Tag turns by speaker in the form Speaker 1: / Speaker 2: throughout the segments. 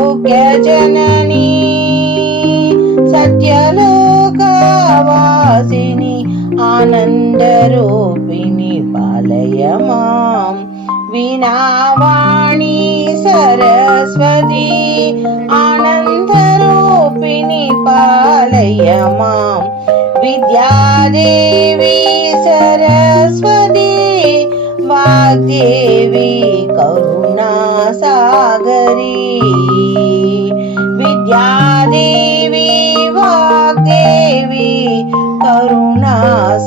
Speaker 1: త్రైలోక్య జననీ సత్యలోకవాసిని ఆనందరూపిణి పాలయమాం వినావాణి సరస్వతి ఆనందరూపిణి పాలయమాం విద్యాదేవి సరస్వతి వాగ్దేవి కరుణాసాగరీ కరుణా సాగరి విద్యాదేవి వాగ్దేవి కరుణా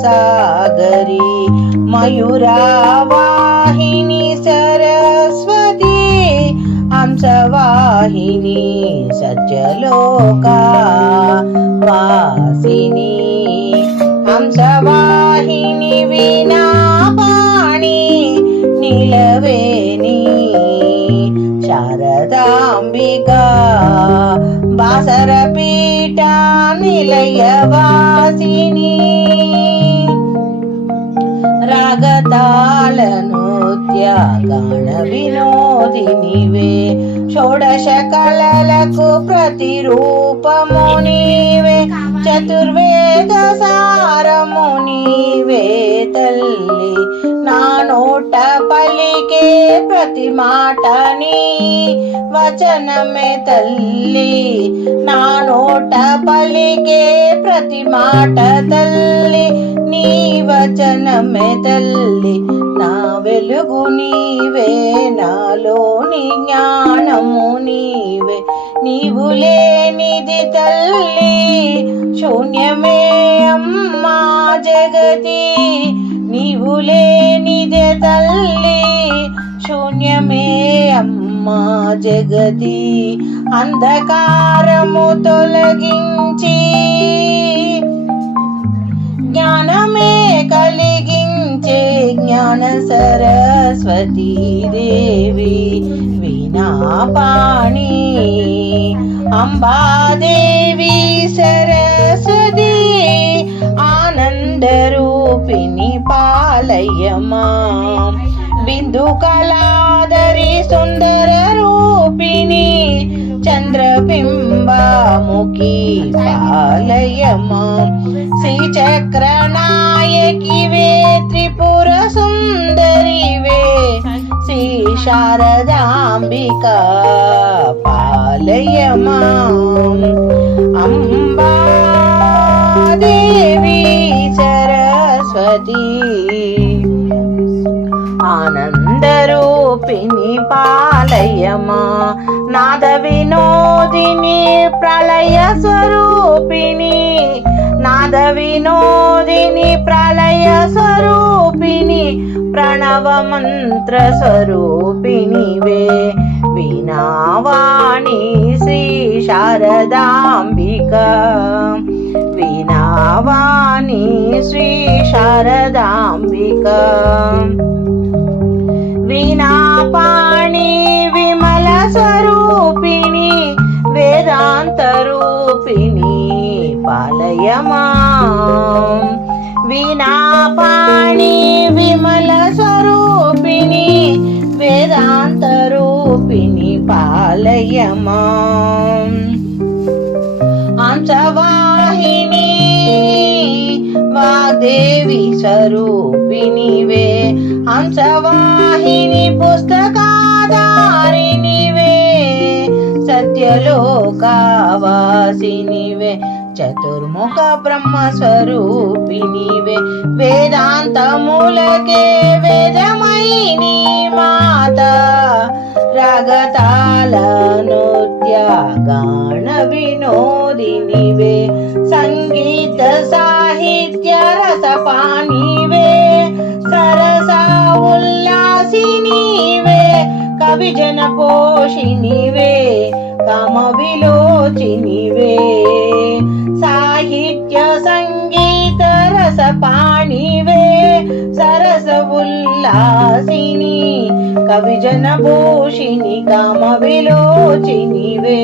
Speaker 1: సాగరి మయూరావాహిని సరస్వతి హంసవాహిని సత్యలోకా వాసిని హంసవాహిని వీణాపాణి నిలవేణి శారదాంబిక బాసరపీఠ నిలయవాసిని రాగతాళ జగతాలను త్యాగాణ వినోదినివే షోడశ కళలకు ప్రతిరూపము నీవే. చతుర్వేద సారము నీవే తల్లి. నా నోట పలికే ప్రతి మాట నీ వచనమే తల్లి. నా నోట పలికే ప్రతి మాట తల్లి. నీ వచనమే తల్లి తల్లి నా వెలుగు నీవే నాలోని జ్ఞానము నీవే. నీవు లేనిది తల్లి శూన్యమే అమ్మా జగతి. నీవు లేనిదే తల్లి శూన్యమే అమ్మా జగతి. అంధకారము తొలగింది జ్ఞాన సరస్వతీ దేవి వీణాపాణి అంబాదేవి సరస్వతి ఆనందరూపిణి పాలయమా. బిందు కళాదరి సుందర రూపిణి చంద్రబింబముఖి పాలయమా శ్రీచక్ర నాయకి వే త్రిపుర సుందరి వే శ్రీ శారదాంబిక పాలయమా? అంబాదేవి సరస్వతి. ఆనంద ఆనందరూపిణి పాలయమా నాద వినోదిని ప్రళయ స్వరూపిణి. నాద వినోదిని ప్రళయ స్వరూపిణి. ప్రణవ మంత్ర స్వరూపిణి వే వీణావాణి శ్రీ శారదాంబిక. వినావాణి శ్రీ శారదాంబిక. రూపిణి వేదాంత రూపిణి పాలయమా. వినాపాణి విమల స్వరూపిణి వేదాంత రూపిణి పాలయమా. అంశవాహిని వాదేవి స్వరూపిణి వే అంశవాహిని పుస్తక సత్యలోకావాసినివే చతుర్ముఖ బ్రహ్మ స్వరూపినివే వేదాంతములకే వేదమైని మాత రగతాల నృత్య వినోదినివే సంగీత సాహిత్య రసపానివే సరస ఉల్లాసినివే. విజన పోషినివే కమ విలోచినివే సాహిత్య సంగీత రస పాణివే సరస ఉల్లాసిని కవిజన భూషిణి కమ విలోచినివే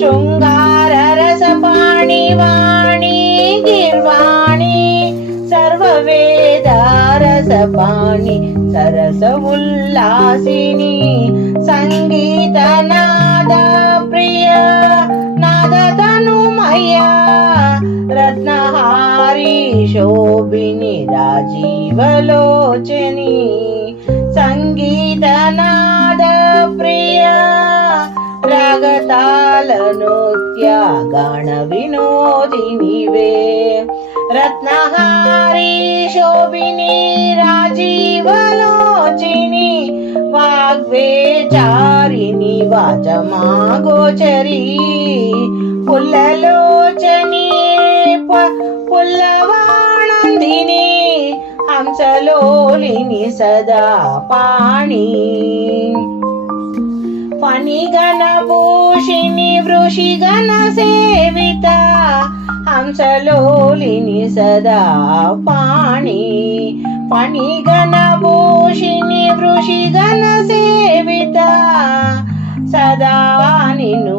Speaker 1: శృంగార రస పాణి వాణి గిర్వాణి సర్వవే రసపాణి సరస ఉల్లాసిని సంగీత నాద ప్రియ నాద రత్నహారి శోభిని రాజీవలోచని. సంగీత నాద ప్రియ రాగతాల నృత్య గణ వినోదినివే. రత్నహారీ శోభిని రాజీవలోచిని వాగ్వేచారిణి వాచమాగోచరీ పుల్లలోచని పుల్లవాణందిని హంసలోలిని సదా పాణి. ఫణిగణ భూషిణి వృషిగణ సేవిత హంసలోలిని సదా పాణి. ఫణిగణ భూషిణి వృషిగణ సేవిత సదా నిన్ను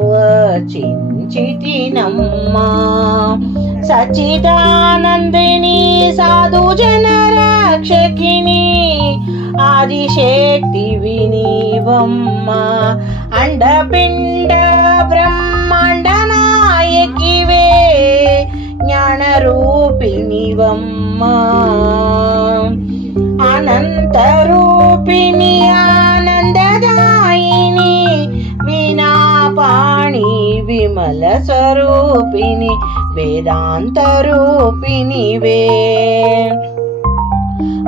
Speaker 1: చించితినమ్మా సచిదానందిని సాధు జన రక్షకిని ఆదిశక్తి వినీవమ్మ. అండపిండ బ్రహ్మాండ నాయకివే జ్ఞాన రూపిణివమ్మ విమల స్వరూపిణి వేదాంత రూపిణివే.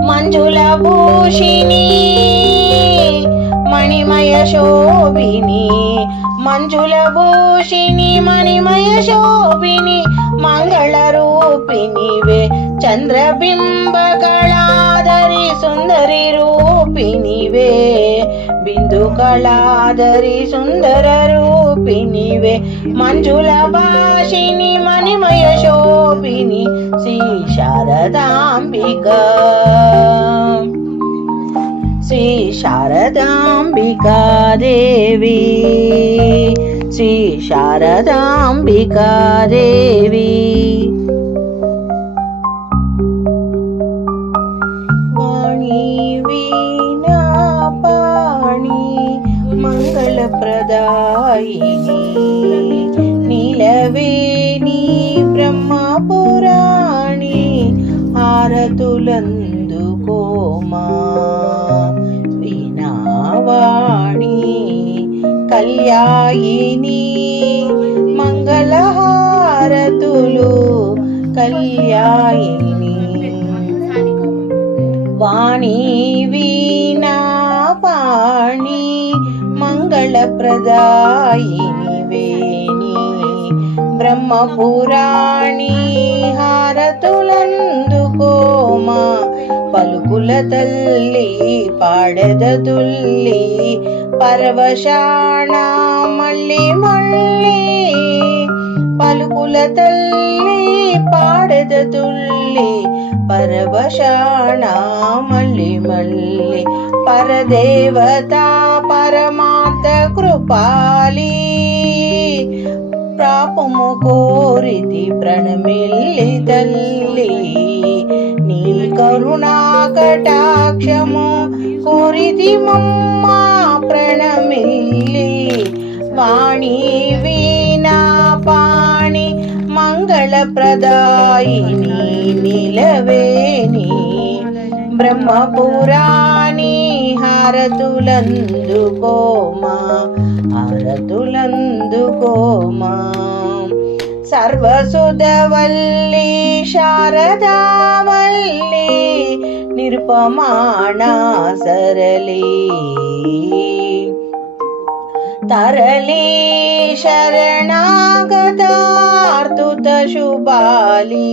Speaker 1: మంజుల భూషిణి మణిమయ శోభిని మంజుల భూషిణి మణిమయ శోభిని మంగళ రూపిణివే. చంద్రబింబ కళాధరి సుందరి రూపిణివే. బిందు కళాధరి సుందర రూపిణివే మంజుల భాషిని మణిమయ శోభిని శ్రీ శారదాంబిక శ్రీ శారదాంబికా దేవి శ్రీ శారదాంబికా దేవి మంగళప్రదాయిని నీలవేణి బ్రహ్మపురాణి హారతులందుకోమా వీణావాణి కళ్యాయిని మంగళహారతులు కళ్యాయిని వాణి ప్రదాయినివేని బ్రహ్మపురాణి హారతులందుకోమా పలుకుల తల్లి పాడెద తుల్లి పరవశాణ మళ్ళీ మళ్ళీ పలుకుల తల్లి పాడెద తుల్లి పరవశాణ మళ్ళీ మళ్ళీ పరదేవత పరమా పరమార్థ కృపాలి. పాపము కోరితి ప్రణమిల్లి తల్లి. నీ కరుణా కటాక్షము కోరితి మమ్మ ప్రణమిల్లి. వాణి వీణా పాణి మంగళప్రదాయిని నిలవేని. బ్రహ్మపురా హారతులందుకోమా హారతులందుకోమా సర్వసుధవల్లి శారదావల్లి నిరుపమాణ సరళి తరళి శరణాగతార్తుత శుభాలి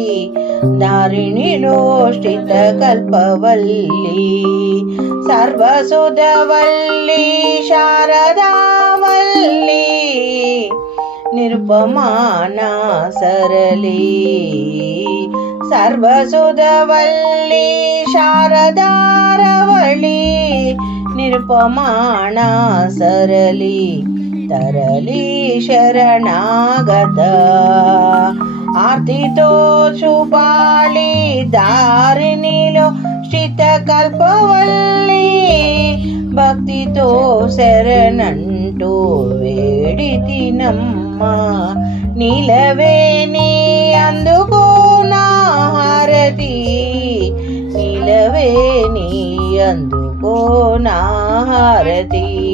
Speaker 1: దారిణిలోష్టిత కల్పవల్లి సర్వసుధవల్లి శారదావల్లి నిరుపమానా సరళి. సర్వసుధవల్లి శారదారవళి నిరుపమాణా సరళి. తరళి శరణాగత. ఆర్తితో చూపాలి దారినిలో స్థిత కల్పవల్లి భక్తితో శరణంటూ వేడి తినమ్మ. నిలవేని అందుకో నా హారతి. నిలవేని అందుకో నా హారతి.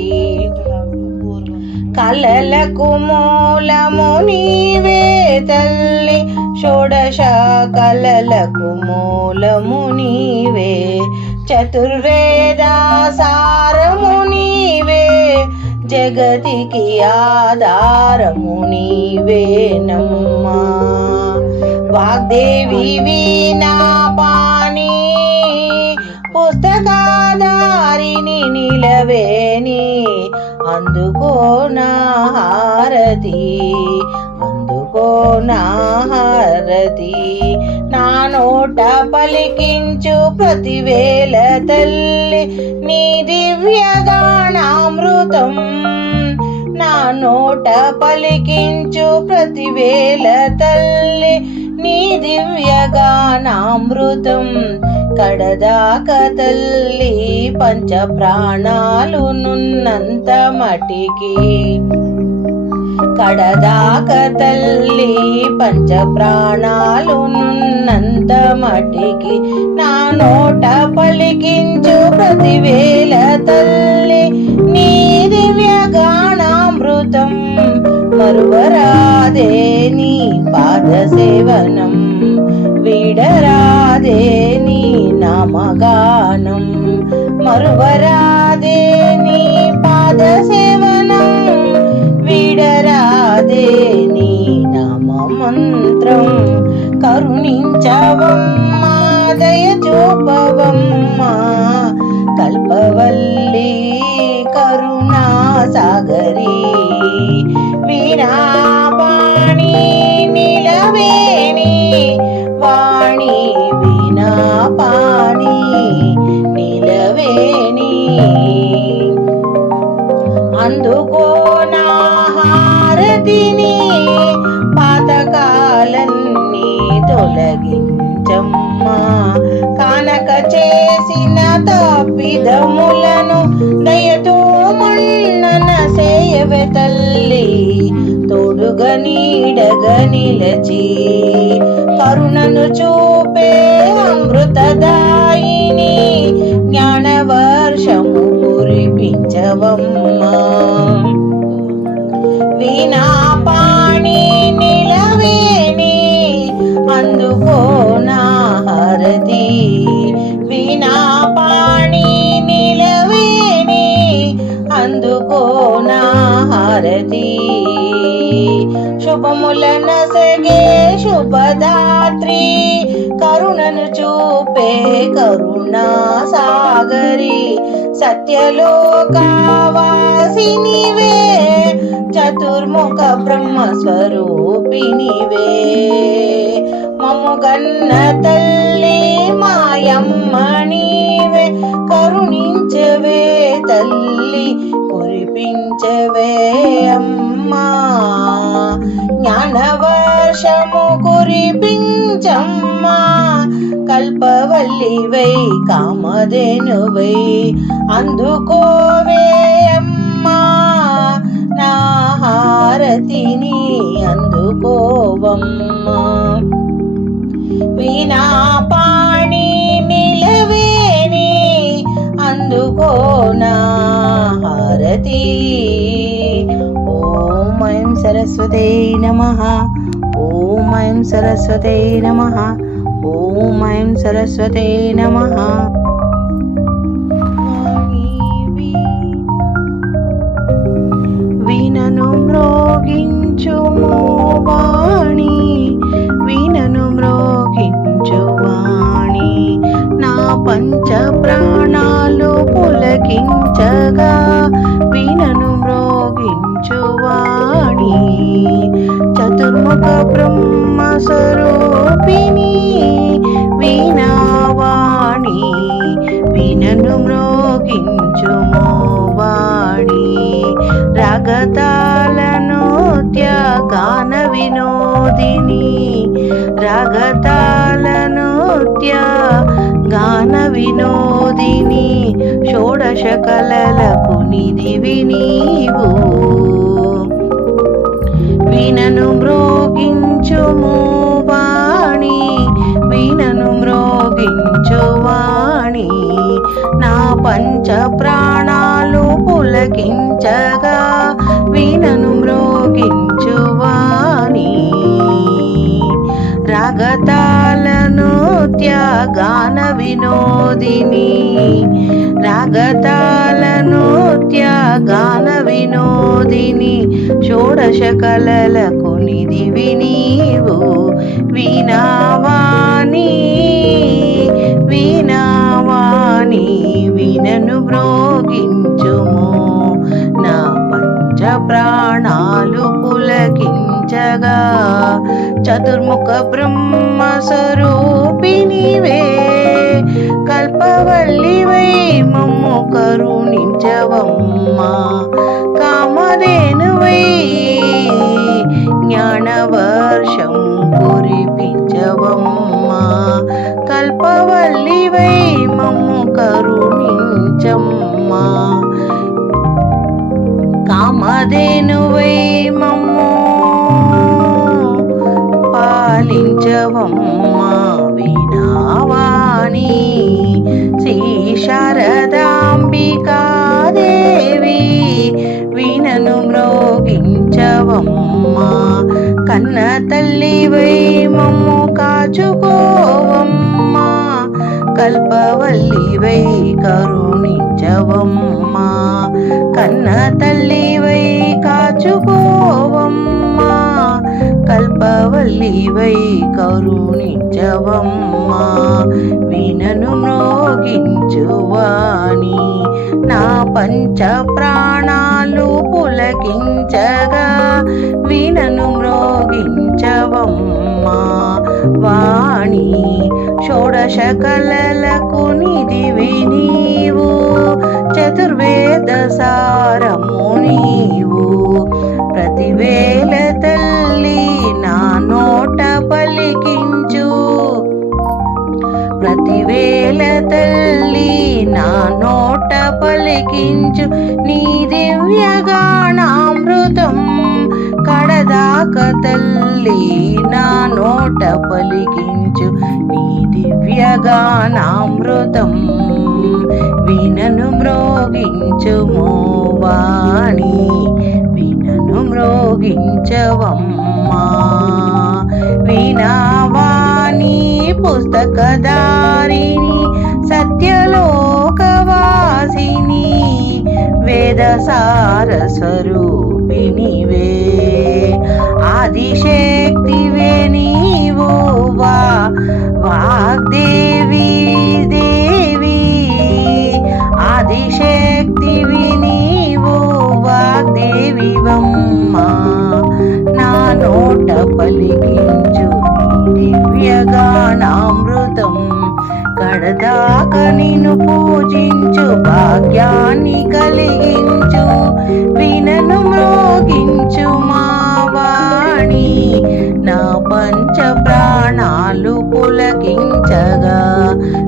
Speaker 1: కలలకు మూలము నీవే తల్లి. షోడశ కలలకు మూలము నీవే చతుర్వేద సారము నీవే జగతికి ఆధారము నీవే నమ్మా వాగ్దేవి వీణా పాణి పుస్తకాధారిని నిలవేని అందుకో నా హారతి। అందుకో నా హారతి నా నోట పలికించు ప్రతివేళ తల్లి నీ దివ్యగానామృతం. నా నోట పలికించు ప్రతివేళ తల్లి నీ దివ్య గానామృతం కడదాక తల్లి పంచ ప్రాణాలు నున్నంత మటికి. కడదాక తల్లి పంచ ప్రాణాలున్నంత మటికి నా నోట పలికించు ప్రతివేళ తల్లి నీ దివ్య గానామృతం మరువరాదే నీ పాద సేవనం విడరాదే నీ నామగానం. మరువరాదే నీ పాద సేవనం వీడరాదే నీ నామ మంత్రం కరుణించవమ్మా దయ చూపవమ్మా. కల్పవల్లి కరుణా సాగరి వీణాపాణి నిలవేణి వాణి ఉన్నత తప్పిదములను దయతో మన్నన సేయవే తల్లి. తోడుగా నీడగా నిలచి కరుణను చూపే అమృతదాయిని జ్ఞానవర్షము కురిపించవమ్మా. దాత్రి కరుణను చూపే కరుణా సాగరి సత్యలోకావాసినివే చతుర్ముఖ బ్రహ్మ స్వరూపినివే మమ్ముగన్న తల్లి మాయమ్మణివే కరుణించవే తల్లి కురిపించవే అమ్మా. జ్ఞానవర్షము అమ్మా కల్పవల్లివై కామధేనువై అందుకోవే అమ్మా నా హారతిని అందుకోవమ్మా. వీణా పాణి నిలవేణి అందుకో నా హారతి. ఓం సరస్వతే నమః. ఓం ఐం సరస్వతే నమ. ఓం ఐం సరస్వతే నమ. వినను మ్రోగించుము వాణి వినను మ్రోగించు వాణి. నా పంచ ప్రాణాలు పులకించు చతుర్ముఖ బ్రహ్మ స్వరూపిణి వీణావాణి వాణి. రగతాలను త్యాగాన వినోదిని రగతాలను త్యాగాన వినోదిని షోడశ కలలకు నిధి వినీవు వినను మ్రోగించుము పంచ ప్రాణాలు పులకించగా వీణను మ్రోగించువాని రాగతాలను త్యాగాన వినోదిని రాగతాలను త్యాగాన వినోదిని షోడశ కలలకు నిధి వినీవు వీణావాణి నేను మ్రోగించుము. నా పంచ ప్రాణాలు పులకించగా చతుర్ముఖ బ్రహ్మ స్వరూపినివే కల్పవల్లివై మమ్ము కరుణించవమ్మా. కామధేనువై కామధేనువై మమ్ము. పాలించవమ్మా వినావాణి శ్రీ శారదాంబికాదేవి. వినను మ్రోగించవమ్మా కన్న తల్లివై మమ్ము కాచుకోవమ్మా. కల్పవల్లివై కరుణించవమ్మా. కన్న తల్లివై కాచుకోవమ్మా కల్పవల్లివై కరుణించవమ్మా వినను మ్రోగించువాణి నా పంచ ప్రాణాలు పులకించగా వినను మ్రోగించవమ్మా వాణి షోడశ కలలకు నిధివి నీవు సారము నీవు ప్రతివేళ తల్లి నా నోట పలికించు. ప్రతివేళ తల్లి నా నోట పలికించు. నీ దివ్యగాణామృతం కడదాక తల్లి నా నోట పలికించు. నీ దివ్యగానామృతం వినను మ్రోగించుము వాణి వినను మ్రోగించవమ్మా. వినావాణి పుస్తకదారిణి సత్యలోకవాసిని వేద సార స్వరూపిణి కడదాక నిన్ను పూజించు భాగ్యాన్ని కలిగించు వినను మ్రోగించు మా వాణి. నా పంచ ప్రాణాలు పులకించగా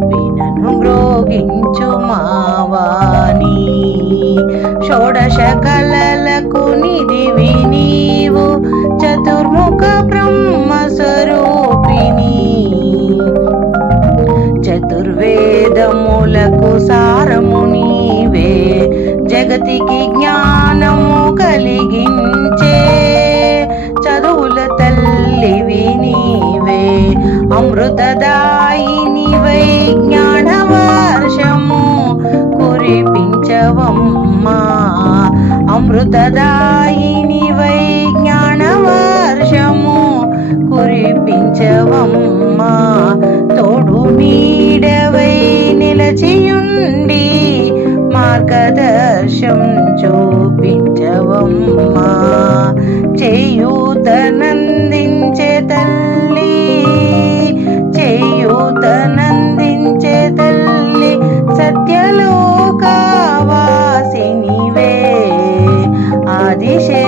Speaker 1: వినను మ్రోగించు మా వాణి. షోడశ కలలకు నిధివి నీవు చతుర్ముఖ బ్రహ్మ స్వరూపిణి వేదములకు సారము నీవే. జగతికి జ్ఞానము కలిగించే చదువుల తల్లివి నీవే. అమృతదాయినివై జ్ఞానవర్షము కురిపించవమ్మా. అమృతదా మార్గదర్శం చూపించవమ్మా చేయూత చేయూతనందించే తల్లి చేయూత చేయూతనందించే తల్లి సత్యలోకావాసినివే. ఆదిశే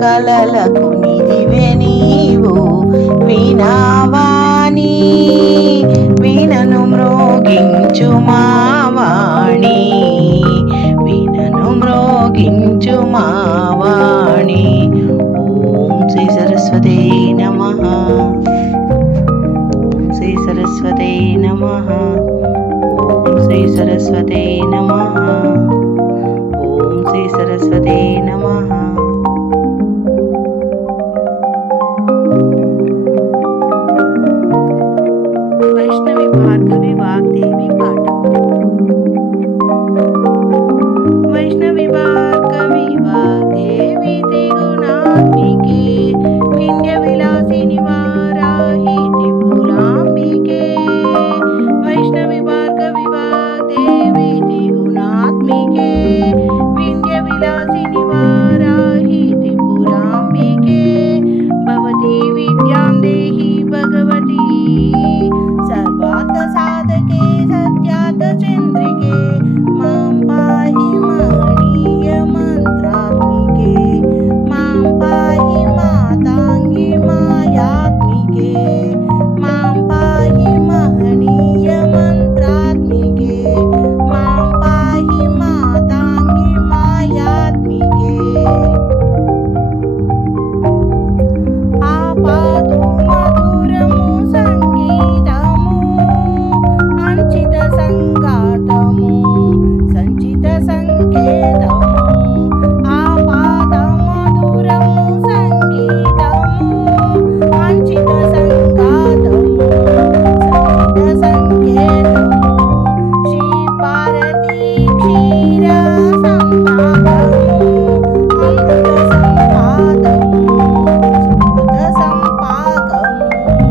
Speaker 1: కలలకు నిధివే నీవు. వినావాణి వినను మ్రోగించు మావాణి వినను మ్రోగించు మావాణి ఓం శ్రీ సరస్వతే నమ. శ్రీ సరస్వతే నమ. శ్రీ సరస్వతే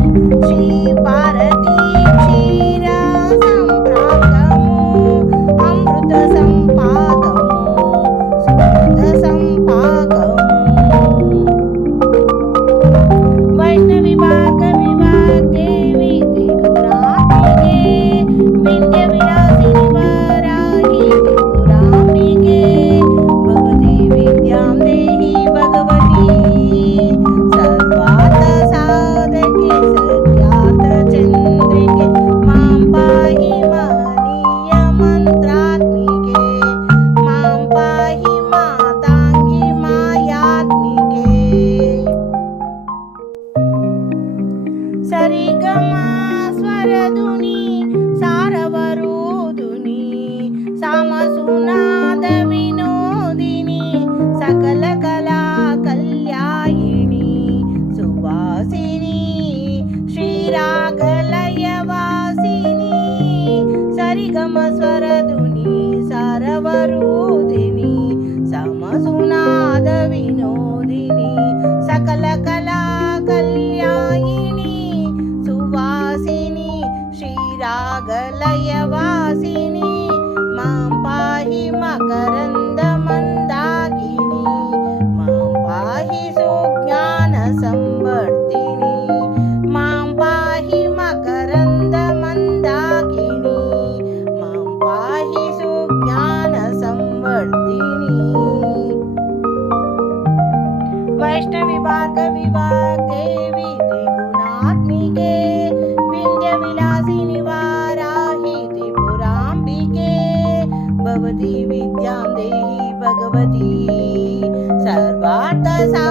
Speaker 1: She bought சர்வார்த்த சா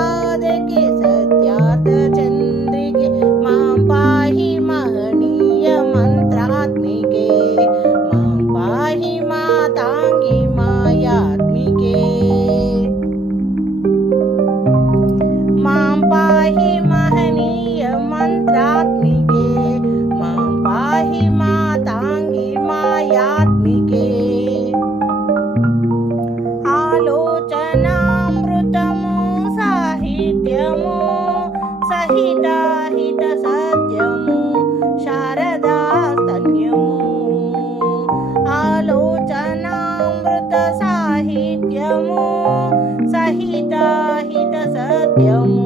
Speaker 1: സ്വയം